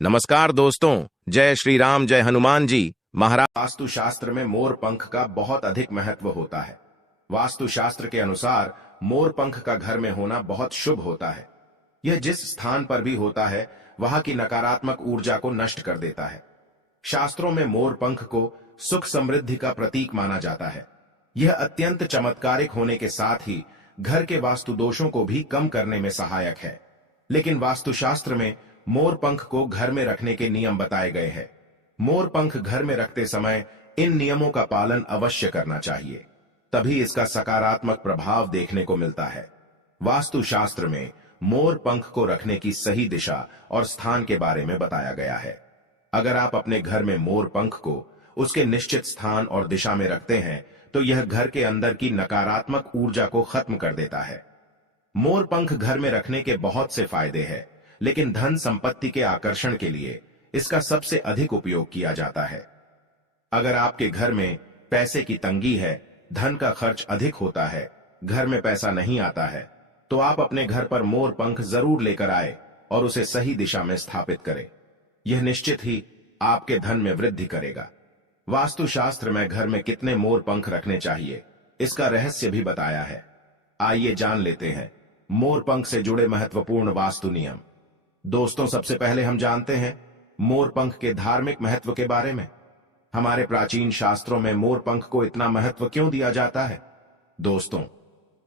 नमस्कार दोस्तों। जय श्री राम, जय हनुमान जी महाराज। वास्तुशास्त्र में मोर पंख का बहुत अधिक महत्व होता है। वास्तुशास्त्र के अनुसार मोर पंख का घर में होना बहुत शुभ होता है। यह जिस स्थान पर भी होता है वहां की नकारात्मक ऊर्जा को नष्ट कर देता है। शास्त्रों में मोर पंख को सुख समृद्धि का प्रतीक माना जाता है। यह अत्यंत चमत्कारिक होने के साथ ही घर के वास्तु दोषों को भी कम करने में सहायक है। लेकिन वास्तुशास्त्र में मोर पंख को घर में रखने के नियम बताए गए हैं। मोर पंख घर में रखते समय इन नियमों का पालन अवश्य करना चाहिए, तभी इसका सकारात्मक प्रभाव देखने को मिलता है। वास्तुशास्त्र में मोर पंख को रखने की सही दिशा और स्थान के बारे में बताया गया है। अगर आप अपने घर में मोर पंख को उसके निश्चित स्थान और दिशा में रखते हैं तो यह घर के अंदर की नकारात्मक ऊर्जा को खत्म कर देता है। मोर पंख घर में रखने के बहुत से फायदे हैं, लेकिन धन संपत्ति के आकर्षण के लिए इसका सबसे अधिक उपयोग किया जाता है। अगर आपके घर में पैसे की तंगी है, धन का खर्च अधिक होता है, घर में पैसा नहीं आता है, तो आप अपने घर पर मोर पंख जरूर लेकर आए और उसे सही दिशा में स्थापित करें। यह निश्चित ही आपके धन में वृद्धि करेगा। वास्तुशास्त्र में घर में कितने मोर पंख रखने चाहिए, इसका रहस्य भी बताया है। आइए जान लेते हैं मोर पंख से जुड़े महत्वपूर्ण वास्तु नियम। दोस्तों, सबसे पहले हम जानते हैं मोर पंख के धार्मिक महत्व के बारे में। हमारे प्राचीन शास्त्रों में मोर पंख को इतना महत्व क्यों दिया जाता है? दोस्तों,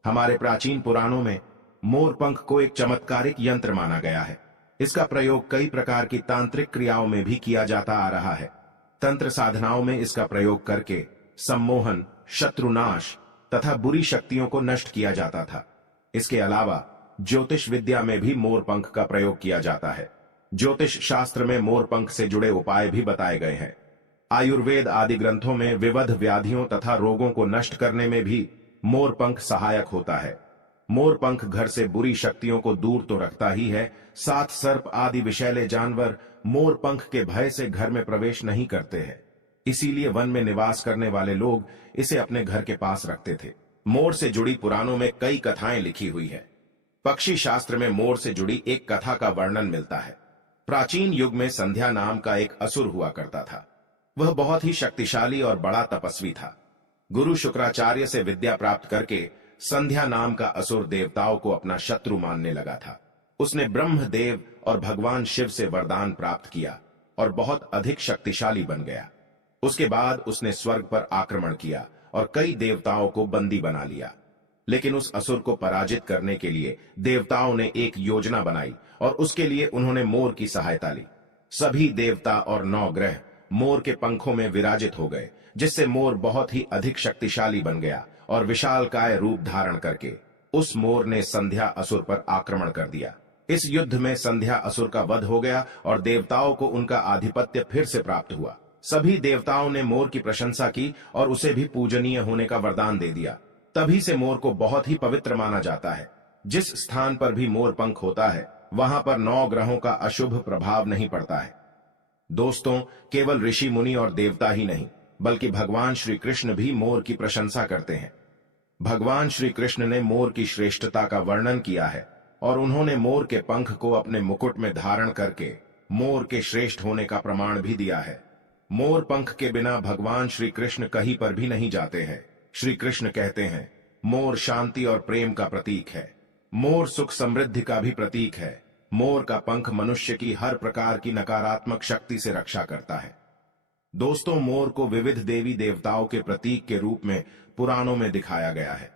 हमारे प्राचीन पुराणों में मोर पंख को एक चमत्कारिक यंत्र माना गया है। इसका प्रयोग कई प्रकार की तांत्रिक क्रियाओं में भी किया जाता आ रहा है। तंत्र साधनाओं में इसका प्रयोग करके सम्मोहन, शत्रुनाश तथा बुरी शक्तियों को नष्ट किया जाता था। इसके अलावा ज्योतिष विद्या में भी मोर पंख का प्रयोग किया जाता है। ज्योतिष शास्त्र में मोर पंख से जुड़े उपाय भी बताए गए हैं। आयुर्वेद आदि ग्रंथों में विविध व्याधियों तथा रोगों को नष्ट करने में भी मोर पंख सहायक होता है। मोर पंख घर से बुरी शक्तियों को दूर तो रखता ही है, साथ सर्प आदि विषैले जानवर मोर पंख के भय से घर में प्रवेश नहीं करते हैं। इसीलिए वन में निवास करने वाले लोग इसे अपने घर के पास रखते थे। मोर से जुड़ी पुराणों में कई कथाएं लिखी हुई है। पक्षी शास्त्र में मोर से जुड़ी एक कथा का वर्णन मिलता है। प्राचीन युग में संध्या नाम का एक असुर हुआ करता था। वह बहुत ही शक्तिशाली और बड़ा तपस्वी था। गुरु शुक्राचार्य से विद्या प्राप्त करके संध्या नाम का असुर देवताओं को अपना शत्रु मानने लगा था। उसने ब्रह्मदेव और भगवान शिव से वरदान प्राप्त किया और बहुत अधिक शक्तिशाली बन गया। उसके बाद उसने स्वर्ग पर आक्रमण किया और कई देवताओं को बंदी बना लिया। लेकिन उस असुर को पराजित करने के लिए देवताओं ने एक योजना बनाई और उसके लिए उन्होंने मोर की सहायता ली। सभी देवता और 9 ग्रह मोर के पंखों में विराजित हो गए, जिससे मोर बहुत ही अधिक शक्तिशाली बन गया और विशालकाय रूप धारण करके उस मोर ने संध्या असुर पर आक्रमण कर दिया। इस युद्ध में संध्या असुर का वध हो गया और देवताओं को उनका आधिपत्य फिर से प्राप्त हुआ। सभी देवताओं ने मोर की प्रशंसा की और उसे भी पूजनीय होने का वरदान दे दिया। तभी से मोर को बहुत ही पवित्र माना जाता है। जिस स्थान पर भी मोर पंख होता है वहां पर 9 ग्रहों का अशुभ प्रभाव नहीं पड़ता है। दोस्तों, केवल ऋषि मुनि और देवता ही नहीं बल्कि भगवान श्री कृष्ण भी मोर की प्रशंसा करते हैं। भगवान श्री कृष्ण ने मोर की श्रेष्ठता का वर्णन किया है और उन्होंने मोर के पंख को अपने मुकुट में धारण करके मोर के श्रेष्ठ होने का प्रमाण भी दिया है। मोर पंख के बिना भगवान श्री कृष्ण कहीं पर भी नहीं जाते हैं। श्री कृष्ण कहते हैं, मोर शांति और प्रेम का प्रतीक है। मोर सुख समृद्धि का भी प्रतीक है। मोर का पंख मनुष्य की हर प्रकार की नकारात्मक शक्ति से रक्षा करता है। दोस्तों, मोर को विविध देवी देवताओं के प्रतीक के रूप में पुराणों में दिखाया गया है।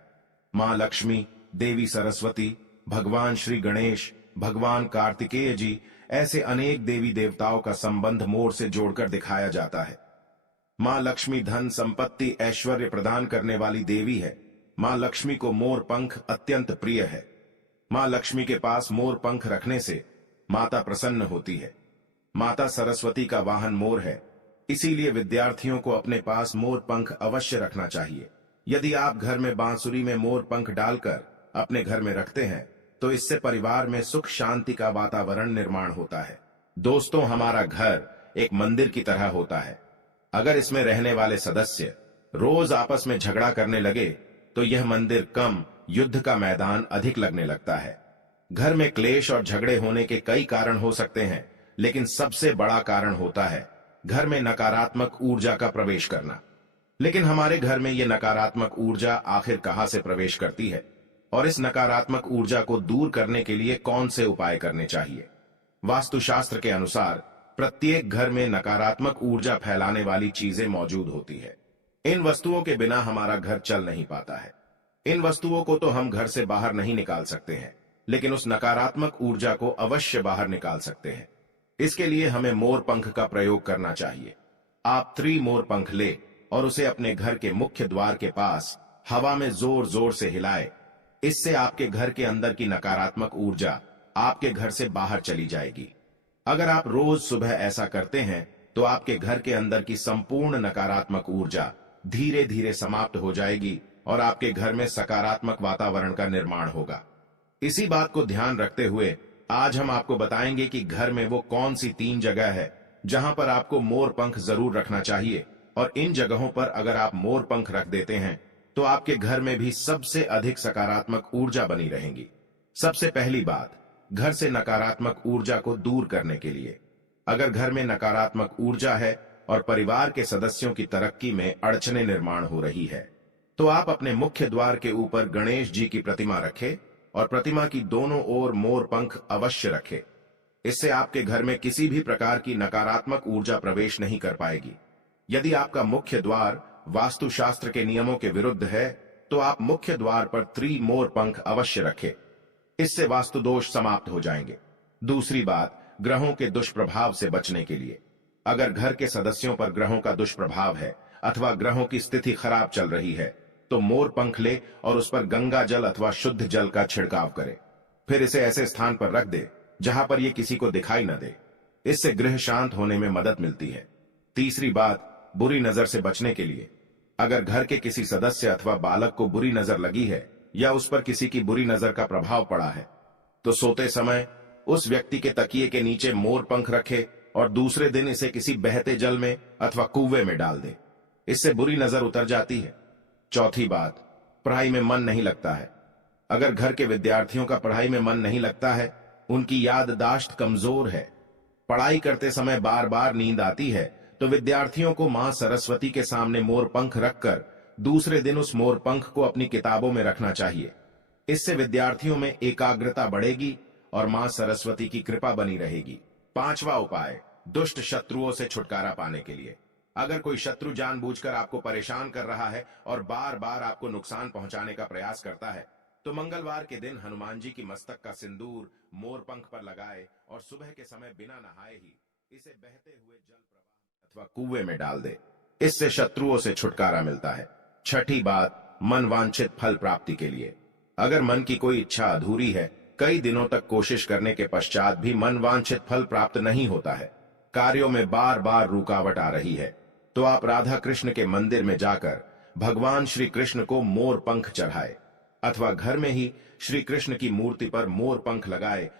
मां लक्ष्मी, देवी सरस्वती, भगवान श्री गणेश, भगवान कार्तिकेय जी, ऐसे अनेक देवी देवताओं का संबंध मोर से जोड़कर दिखाया जाता है। मां लक्ष्मी धन संपत्ति ऐश्वर्य प्रदान करने वाली देवी है। मां लक्ष्मी को मोर पंख अत्यंत प्रिय है। मां लक्ष्मी के पास मोर पंख रखने से माता प्रसन्न होती है। माता सरस्वती का वाहन मोर है, इसीलिए विद्यार्थियों को अपने पास मोर पंख अवश्य रखना चाहिए। यदि आप घर में बांसुरी में मोर पंख डालकर अपने घर में रखते हैं तो इससे परिवार में सुख शांति का वातावरण निर्माण होता है। दोस्तों, हमारा घर एक मंदिर की तरह होता है। अगर इसमें रहने वाले सदस्य रोज आपस में झगड़ा करने लगे तो यह मंदिर कम, युद्ध का मैदान अधिक लगने लगता है। घर में क्लेश और झगड़े होने के कई कारण हो सकते हैं, लेकिन सबसे बड़ा कारण होता है घर में नकारात्मक ऊर्जा का प्रवेश करना। लेकिन हमारे घर में यह नकारात्मक ऊर्जा आखिर कहां से प्रवेश करती है और इस नकारात्मक ऊर्जा को दूर करने के लिए कौन से उपाय करने चाहिए? वास्तुशास्त्र के अनुसार प्रत्येक घर में नकारात्मक ऊर्जा फैलाने वाली चीजें मौजूद होती है। इन वस्तुओं के बिना हमारा घर चल नहीं पाता है। इन वस्तुओं को तो हम घर से बाहर नहीं निकाल सकते हैं, लेकिन उस नकारात्मक ऊर्जा को अवश्य बाहर निकाल सकते हैं। इसके लिए हमें मोर पंख का प्रयोग करना चाहिए। आप मोर पंख ले और उसे अपने घर के मुख्य द्वार के पास हवा में जोर जोर से हिलाए। इससे आपके घर के अंदर की नकारात्मक ऊर्जा आपके घर से बाहर चली जाएगी। अगर आप रोज सुबह ऐसा करते हैं तो आपके घर के अंदर की संपूर्ण नकारात्मक ऊर्जा धीरे धीरे समाप्त हो जाएगी और आपके घर में सकारात्मक वातावरण का निर्माण होगा। इसी बात को ध्यान रखते हुए आज हम आपको बताएंगे कि घर में वो कौन सी 3 जगह है जहां पर आपको मोर पंख जरूर रखना चाहिए, और इन जगहों पर अगर आप मोर पंख रख देते हैं तो आपके घर में भी सबसे अधिक सकारात्मक ऊर्जा बनी रहेगी। सबसे पहली बात, घर से नकारात्मक ऊर्जा को दूर करने के लिए अगर घर में नकारात्मक ऊर्जा है और परिवार के सदस्यों की तरक्की में अड़चने निर्माण हो रही है तो आप अपने मुख्य द्वार के ऊपर गणेश जी की प्रतिमा रखें और प्रतिमा की दोनों ओर मोर पंख अवश्य रखें। इससे आपके घर में किसी भी प्रकार की नकारात्मक ऊर्जा प्रवेश नहीं कर पाएगी। यदि आपका मुख्य द्वार वास्तुशास्त्र के नियमों के विरुद्ध है तो आप मुख्य द्वार पर मोर पंख अवश्य रखें। इससे वास्तु दोष समाप्त हो जाएंगे। दूसरी बात, ग्रहों के दुष्प्रभाव से बचने के लिए अगर घर के सदस्यों पर ग्रहों का दुष्प्रभाव है अथवा ग्रहों की स्थिति खराब चल रही है तो मोर पंख ले और उस पर गंगा जल अथवा शुद्ध जल का छिड़काव करे। फिर इसे ऐसे स्थान पर रख दे जहां पर यह किसी को दिखाई न दे। इससे गृह शांत होने में मदद मिलती है। तीसरी बात, बुरी नजर से बचने के लिए अगर घर के किसी सदस्य अथवा बालक को बुरी नजर लगी है या उस पर किसी की बुरी नजर का प्रभाव पड़ा है तो सोते समय उस व्यक्ति के तकिए के नीचे मोर पंख रखे और दूसरे दिन इसे किसी बहते जल में अथवा कुएं में डाल दे। इससे बुरी नजर उतर जाती है। चौथी बात, पढ़ाई में मन नहीं लगता है। अगर घर के विद्यार्थियों का पढ़ाई में मन नहीं लगता है, उनकी याददाश्त कमजोर है, पढ़ाई करते समय बार बार नींद आती है, तो विद्यार्थियों को मां सरस्वती के सामने मोर पंख रखकर दूसरे दिन उस मोर पंख को अपनी किताबों में रखना चाहिए। इससे विद्यार्थियों में एकाग्रता बढ़ेगी और मां सरस्वती की कृपा बनी रहेगी। 5वां उपाय, दुष्ट शत्रुओं से छुटकारा पाने के लिए अगर कोई शत्रु जानबूझकर आपको परेशान कर रहा है और बार बार आपको नुकसान पहुंचाने का प्रयास करता है तो मंगलवार के दिन हनुमान जी की मस्तक का सिंदूर मोर पंख पर लगाए और सुबह के समय बिना नहाए ही इसे बहते हुए जल प्रवाह अथवा कुएं में डाल दे। इससे शत्रुओं से छुटकारा मिलता है। छठी बात, मन वांछित फल प्राप्ति के लिए अगर मन की कोई इच्छा अधूरी है, कई दिनों तक कोशिश करने के पश्चात भी मन वांछित फल प्राप्त नहीं होता है, कार्यों में बार बार रुकावट आ रही है, तो आप राधा कृष्ण के मंदिर में जाकर भगवान श्री कृष्ण को मोर पंख चढ़ाए अथवा घर में ही श्री कृष्ण की मूर्ति पर मोर पंख लगाए